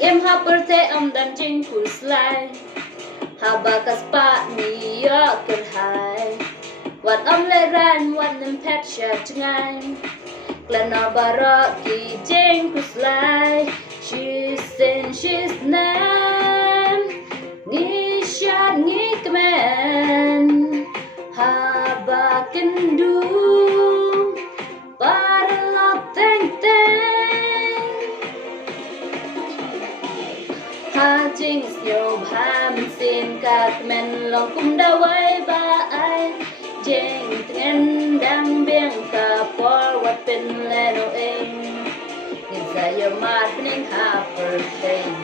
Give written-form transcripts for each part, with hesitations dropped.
em ha birthday am dan jing kuslai habakas pa ni yo ker hai wat am le ran wat nem pet sha ngai klana bara ki jing kuslai she's in she's nam ni sha ni kmen habakin du para la teng teng ha jing nhiều ha mình xin các men lòng cũng đã quay ba ai jing thiên đang biếng cả por what been leno in inside your mind being happy thing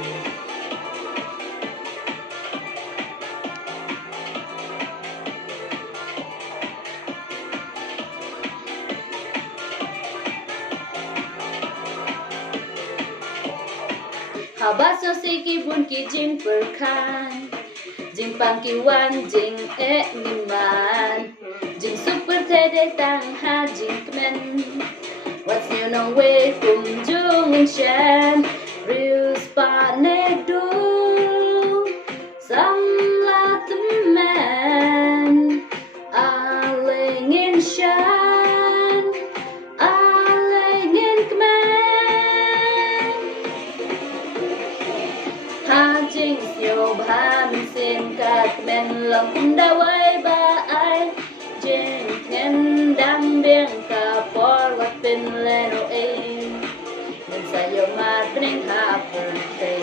Haba so si ki bun ki jing perkan jing pang ki wan jing e mi man jing super te de tang ha jing kmen what's new no way kum jung in shan real spa ne do some la the man a ling in shan a ling in kmen ha jing nhiều ba mình xin các men lòng cũng đã quay ba ai jing thiên đang biếng cả por what been leno in inside your mind being happy